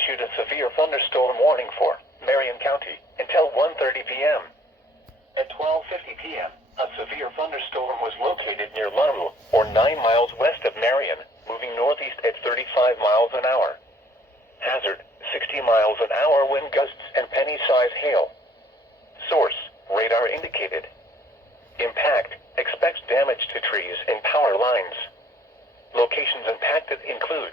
issued a severe thunderstorm warning for Marion County until 1:30 p.m. At 12:50 p.m., a severe thunderstorm was located near Lamu, or 9 miles west of Marion, moving northeast at 35 miles an hour. Hazard, 60 miles an hour wind gusts and penny-size hail. Source, radar indicated. Impact, expects damage to trees and power lines. Locations impacted include